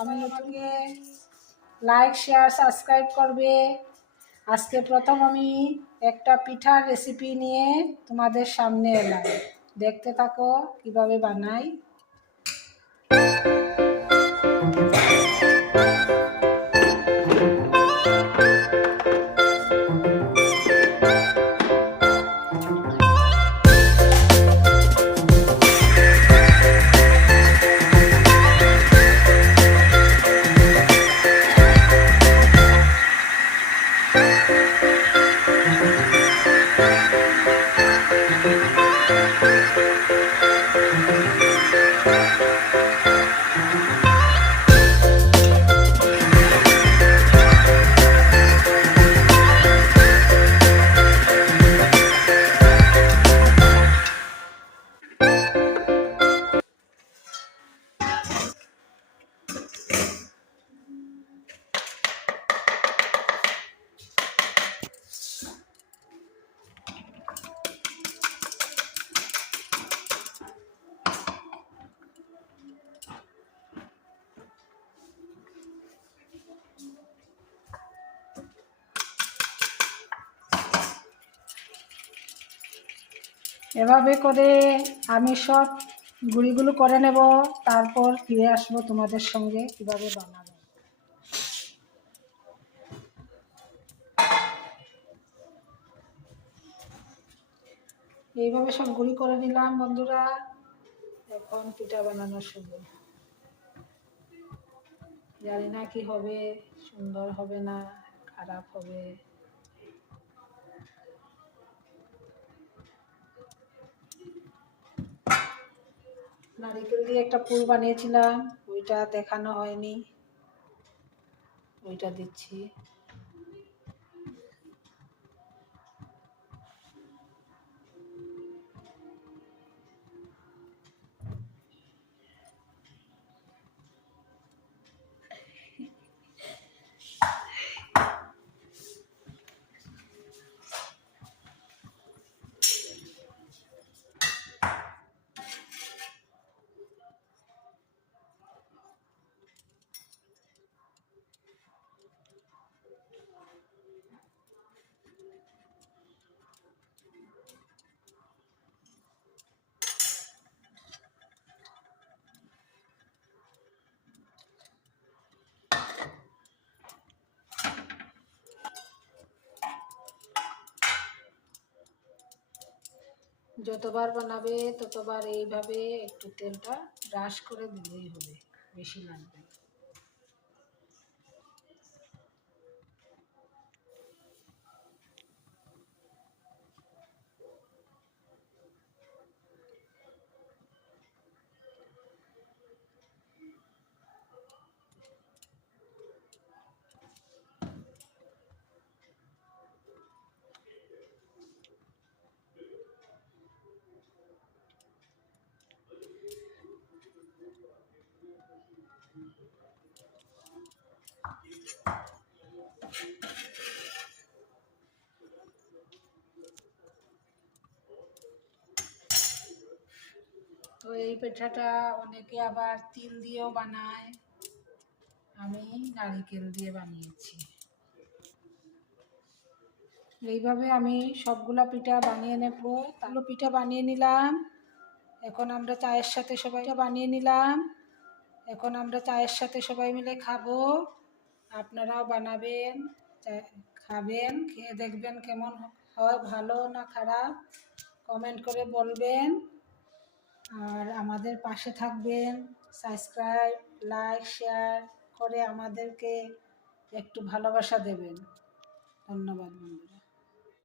আমি নতুনকে like share subscribe করবে। আজকে প্রথম আমি একটা পিঠার রেসিপি নিয়ে তোমাদের সামনে এলাম, দেখতে থাকো কিভাবে বানাই। এভাবে করে আমি সব গুঁড়িগুলো করে নেব, তারপর ফিরে আসবো তোমাদের সঙ্গে কিভাবে বানাবো। এইভাবে সব গুঁড়ি করে নিলাম বন্ধুরা। এখন পিঠা বানানো শুরু। জানি না কি হবে, সুন্দর হবে না খারাপ হবে। নারকেল দিয়ে একটা পুর বানিয়েছিলাম, ওইটা দেখানো হয়নি, ওইটা দিচ্ছি। যতবার বানাবে ততবার এইভাবে একটু তেলটা ব্রাশ করে দিলেই হবে, বেশি লাগবে। তো এই পিঠাটা অনেকে আবার তিল দিয়েও বানায়, আমি নারকেল দিয়ে বানিয়েছি। এইভাবে আমি সবগুলা পিঠা বানিয়ে নেব। তাহলে পিঠা বানিয়ে নিলাম, এখন আমরা চায়ের সাথে সবাই বানিয়ে নিলাম। এখন আমরা চায়ের সাথে সবাই মিলে খাবো। আপনারাও বানাবেন, খাবেন, খেয়ে দেখবেন কেমন হয়, ভালো না খারাপ, কমেন্ট করে বলবেন। আর আমাদের পাশে থাকবেন, সাবস্ক্রাইব লাইক শেয়ার করে আমাদেরকে একটু ভালোবাসা দেবেন। ধন্যবাদ বন্ধুরা।